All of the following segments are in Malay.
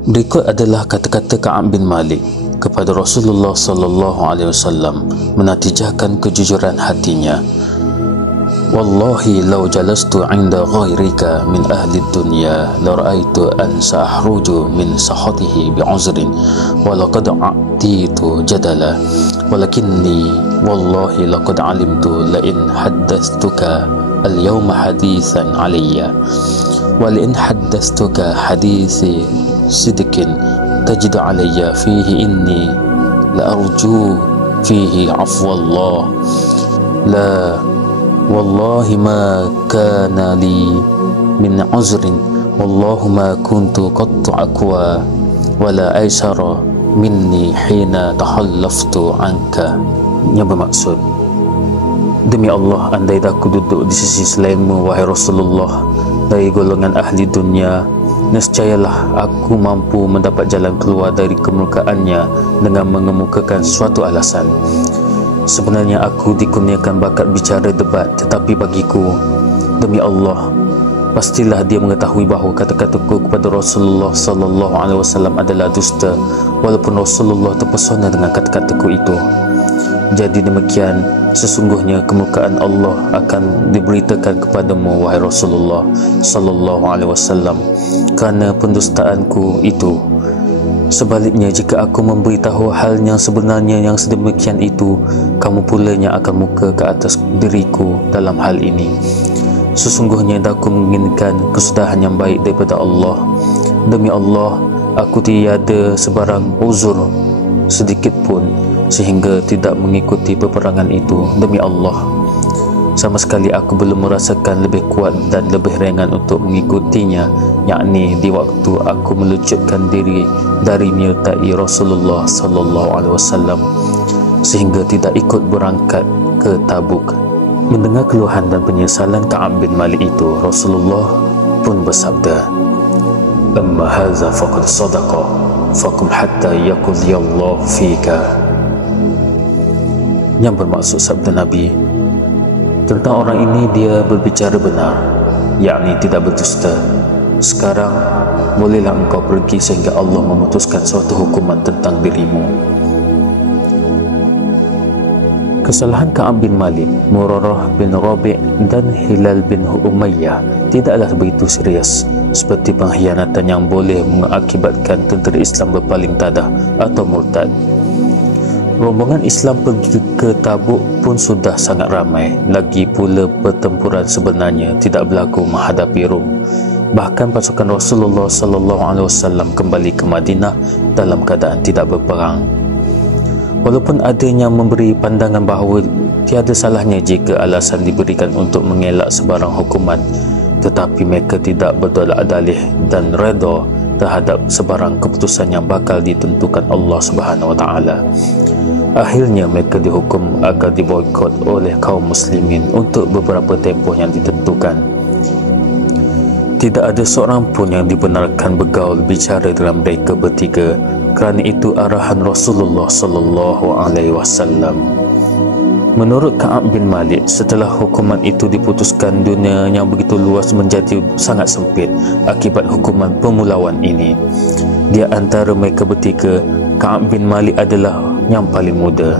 Berikut adalah kata-kata Ka'ab bin Malik kepada Rasulullah sallallahu alaihi wasallam menatijahkan kejujuran hatinya. Wallahi law jalastu 'inda ghairika min ahli dunya la ra'aitu an sa'ahruju min sahatihi bi'uzrin wa laqad a'titu jadala walakinni wallahi laqad 'alimtu la in haddathtuka al-yawma hadithan 'alayya wa la in haddathtuka hadithi sidqin tajidu 'alayya fihi inni la arju fihi 'afwa Allah la wallahi ma kana li min 'uzrin wallahu ma kuntu qattu aqwa wala aysara minni hina tahallaftu anka. Yang bermaksud, demi Allah, andai aku duduk di sisi selainmu wahai Rasulullah dari golongan ahli dunia, nescayalah aku mampu mendapat jalan keluar dari kemurkaannya dengan mengemukakan suatu alasan. Sebenarnya aku dikurniakan bakat bicara debat, tetapi bagiku, demi Allah, pastilah dia mengetahui bahawa kata-kataku kepada Rasulullah sallallahu alaihi wasallam adalah dusta, walaupun Rasulullah terpesona dengan kata-kataku itu. Jadi demikian, sesungguhnya kemurkaan Allah akan diberitakan kepadamu wahai Rasulullah sallallahu alaihi wasallam kerana pendustaanku itu. Sebaliknya, jika aku memberitahu hal yang sebenarnya yang sedemikian itu, kamu pulanya akan muka ke atas diriku dalam hal ini. Sesungguhnya aku menginginkan kesudahan yang baik daripada Allah. Demi Allah, aku tiada sebarang uzur sedikit pun sehingga tidak mengikuti peperangan itu. Demi Allah, sama sekali aku belum merasakan lebih kuat dan lebih ringan untuk mengikutinya, yakni di waktu aku melucutkan diri dari menyertai Rasulullah sallallahu alaihi wasallam sehingga tidak ikut berangkat ke Tabuk. Mendengar keluhan dan penyesalan Ka'ab bin Malik itu, Rasulullah pun bersabda, "Amma hadza faqad sadaqa, faqum hatta yaqdiyallahu fika." Yang bermaksud sabda Nabi tentang orang ini, dia berbicara benar, yakni tidak berdusta. Sekarang bolehlah engkau pergi sehingga Allah memutuskan suatu hukuman tentang dirimu. Kesalahan Ka'ab bin Malik, Murarah bin Rabi' dan Hilal bin Umayyah tidaklah begitu serius seperti pengkhianatan yang boleh mengakibatkan tentera Islam berpaling tadah atau murtad. Rombongan Islam pergi ke Tabuk pun sudah sangat ramai, lagi pula pertempuran sebenarnya tidak berlaku menghadapi Rom. Bahkan pasukan Rasulullah sallallahu alaihi wasallam kembali ke Madinah dalam keadaan tidak berperang. Walaupun ada yang memberi pandangan bahawa tiada salahnya jika alasan diberikan untuk mengelak sebarang hukuman, tetapi mereka tidak berdolak dalih dan redha terhadap sebarang keputusan yang bakal ditentukan Allah Subhanahu wa taala. Akhirnya mereka dihukum agar diboikot oleh kaum muslimin untuk beberapa tempoh yang ditentukan. Tidak ada seorang pun yang dibenarkan bergaul bicara dengan mereka bertiga, kerana itu arahan Rasulullah sallallahu alaihi wasallam. Menurut Ka'ab bin Malik, setelah hukuman itu diputuskan, dunia yang begitu luas menjadi sangat sempit akibat hukuman pemulawan ini. Di antara mereka bertiga, Ka'ab bin Malik adalah yang paling muda.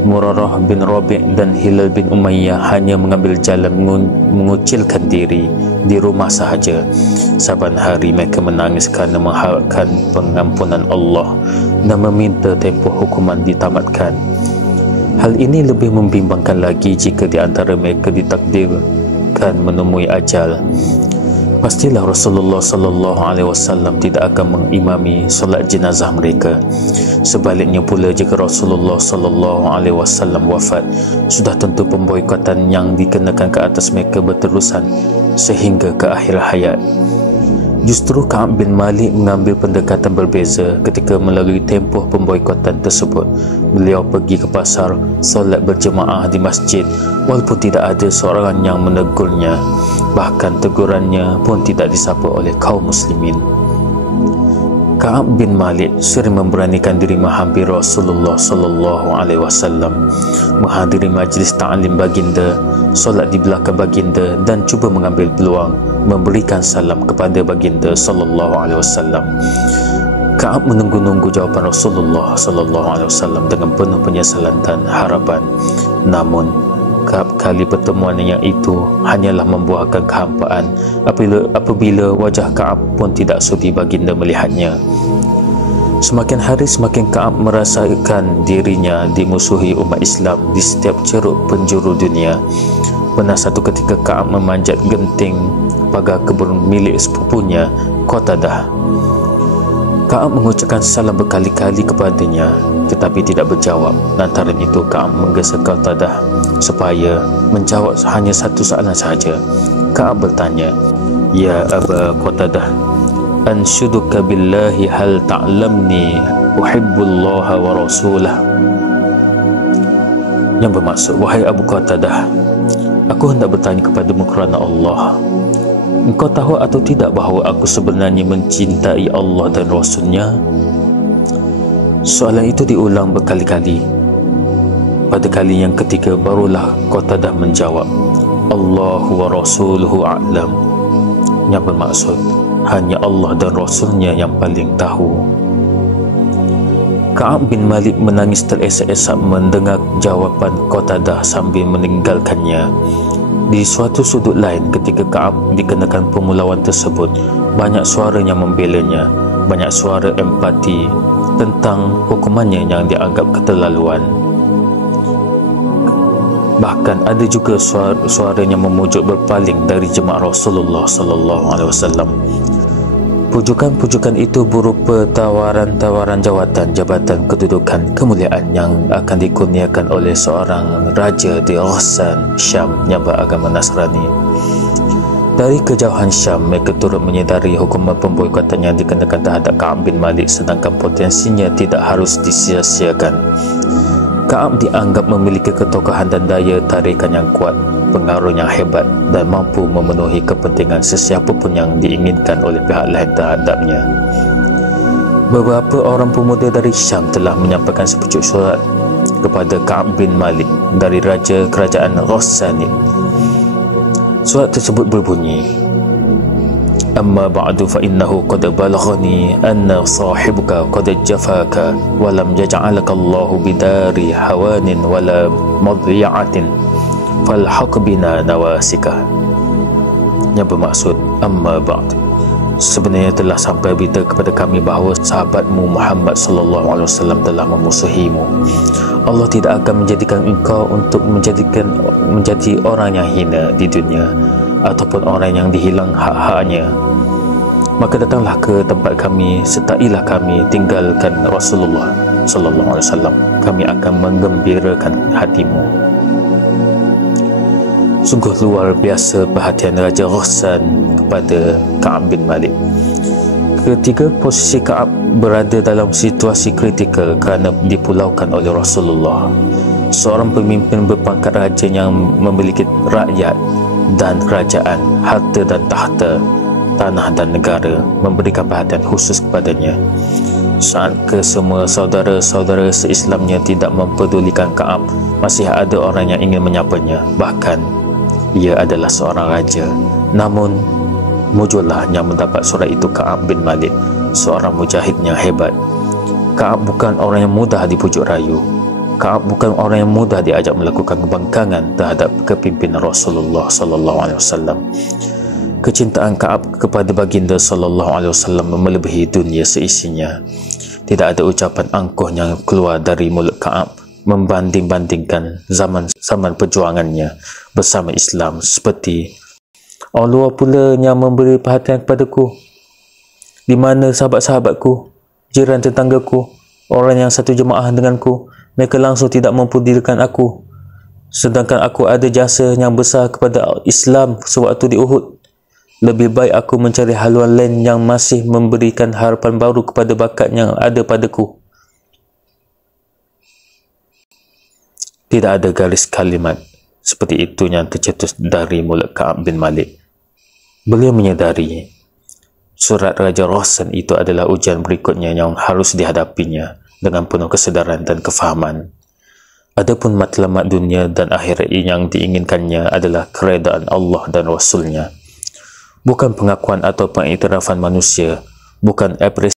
Murarah bin Rabi' dan Hilal bin Umayyah hanya mengambil jalan mengucilkan diri di rumah sahaja. Saban hari mereka menangis kerana mengharapkan pengampunan Allah dan meminta tempoh hukuman ditamatkan. Hal ini lebih membimbangkan lagi jika di antara mereka ditakdirkan menemui ajal. Pastilah Rasulullah sallallahu alaihi wasallam tidak akan mengimami solat jenazah mereka. Sebaliknya pula, jika Rasulullah sallallahu alaihi wasallam wafat, sudah tentu pemboikotan yang dikenakan ke atas mereka berterusan sehingga ke akhir hayat. Justru Ka'ab bin Malik mengambil pendekatan berbeza ketika melalui tempoh pemboikotan tersebut. Beliau pergi ke pasar, solat berjemaah di masjid walaupun tidak ada seorang yang menegurnya. Bahkan tegurannya pun tidak disapa oleh kaum muslimin. Ka'ab bin Malik sering memberanikan diri menghampiri Rasulullah sallallahu alaihi wasallam, menghadiri majlis ta'lim baginda, solat di belakang baginda dan cuba mengambil peluang memberikan salam kepada baginda sallallahu alaihi wasallam. Ka'ab menunggu-nunggu jawapan Rasulullah sallallahu alaihi wasallam dengan penuh penyesalan dan harapan. Namun Ka'ab kali pertemuannya itu hanyalah membuahkan kehampaan apabila wajah Ka'ab pun tidak sudi baginda melihatnya. Semakin hari semakin Ka'ab merasakan dirinya dimusuhi umat Islam di setiap ceruk penjuru dunia. Pernah satu ketika Ka'ab memanjat genting pagar kebun milik sepupunya Qatadah. Ka'ab mengucapkan salam berkali-kali kepadanya tetapi tidak berjawab. Lantaran itu Ka'ab menggesa Qatadah supaya menjawab hanya satu soalan sahaja. Ka'ab bertanya, "Ya Aba Qatadah, anshuduka billahi hal ta'lamni uhibbullaha wa rasulah." Yang bermaksud, wahai Abu Qatadah, aku hendak bertanya kepadamu kerana Allah, engkau tahu atau tidak bahawa aku sebenarnya mencintai Allah dan Rasulnya? Soalan itu diulang berkali-kali. Pada kali yang ketiga barulah Qatadah menjawab, Allahu wa rasuluhu a'lam. Yang bermaksud, hanya Allah dan Rasulnya yang paling tahu. Ka'ab bin Malik menangis teresak-esak mendengar jawapan Qatadah sambil meninggalkannya. Di suatu sudut lain, ketika Ka'ab dikenakan pemulawan tersebut, banyak suara yang membelanya, banyak suara empati tentang hukumannya yang dianggap keterlaluan. Bahkan ada juga suara yang memujuk berpaling dari jemaah Rasulullah sallallahu alaihi wasallam. Pujukan-pujukan itu berupa tawaran-tawaran jabatan kedudukan kemuliaan yang akan dikurniakan oleh seorang raja di Ghassan, Syam yang beragama Nasrani. Dari kejauhan Syam, mereka turut menyedari hukuman pemboikotan yang dikenakan terhadap Ka'ab bin Malik, sedangkan potensinya tidak harus disia-siakan. Ka'ab dianggap memiliki ketokohan dan daya tarikan yang kuat, pengaruh yang hebat dan mampu memenuhi kepentingan sesiapa pun yang diinginkan oleh pihak lain terhadapnya. Beberapa orang pemuda dari Syam telah menyampaikan sepucuk surat kepada Ka'ab bin Malik dari Raja Kerajaan Ghassanid. Surat tersebut berbunyi, "Amma ba'du fa innahu qad balaghani anna sahibuka qad jafaka wa lam yaj'alaka Allahu bidari hawanin wala madhi'atin falhaq bina nawasika." Yang bermaksud, amma ba'd, sebenarnya telah sampai berita kepada kami bahawa sahabatmu Muhammad sallallahu alaihi wasallam telah memusuhimu. Allah tidak akan menjadikan engkau untuk menjadi orang yang hina di dunia ataupun orang yang dihilang hak-haknya. Maka datanglah ke tempat kami, sertailah kami, tinggalkan Rasulullah sallallahu alaihi wasallam. Kami akan menggembirakan hatimu. Sungguh luar biasa perhatian Raja Ghassan kepada Ka'ab bin Malik. Ketika posisi Ka'ab berada dalam situasi kritikal kerana dipulaukan oleh Rasulullah, seorang pemimpin berpangkat raja yang memiliki rakyat dan kerajaan, harta dan tahta, tanah dan negara, memberikan perhatian khusus kepadanya. Saat kesemua saudara-saudara se-Islamnya tidak mempedulikan Ka'ab, masih ada orang yang ingin menyapanya. Bahkan ia adalah seorang raja. Namun muncullah yang mendapat surat itu Ka'ab bin Malik, seorang mujahid yang hebat. Ka'ab bukan orang yang mudah dipujuk rayu. Ka'ab bukan orang yang mudah diajak melakukan pembangkangan terhadap kepimpinan Rasulullah sallallahu alaihi wasallam. Kecintaan Ka'ab kepada baginda sallallahu alaihi wasallam melebihi dunia seisinya. Tidak ada ucapan angkuh yang keluar dari mulut Ka'ab membanding-bandingkan zaman perjuangannya bersama Islam, seperti Allah pula yang memberi perhatian kepadaku. Di mana sahabat-sahabatku, jiran tetanggaku, orang yang satu jemaah denganku? Mereka langsung tidak mempedulikan aku. Sedangkan aku ada jasa yang besar kepada Islam sewaktu di Uhud. Lebih baik aku mencari haluan lain yang masih memberikan harapan baru kepada bakat yang ada padaku. Tidak ada garis kalimat seperti itu yang tercetus dari mulut Ka'ab bin Malik. Beliau menyadari surat Raja Ghassan itu adalah ujian berikutnya yang harus dihadapinya dengan penuh kesedaran dan kefahaman. Adapun matlamat dunia dan akhirat yang diinginkannya adalah keredaan Allah dan Rasulnya. Bukan pengakuan atau pengiktirafan manusia, bukan apresiasi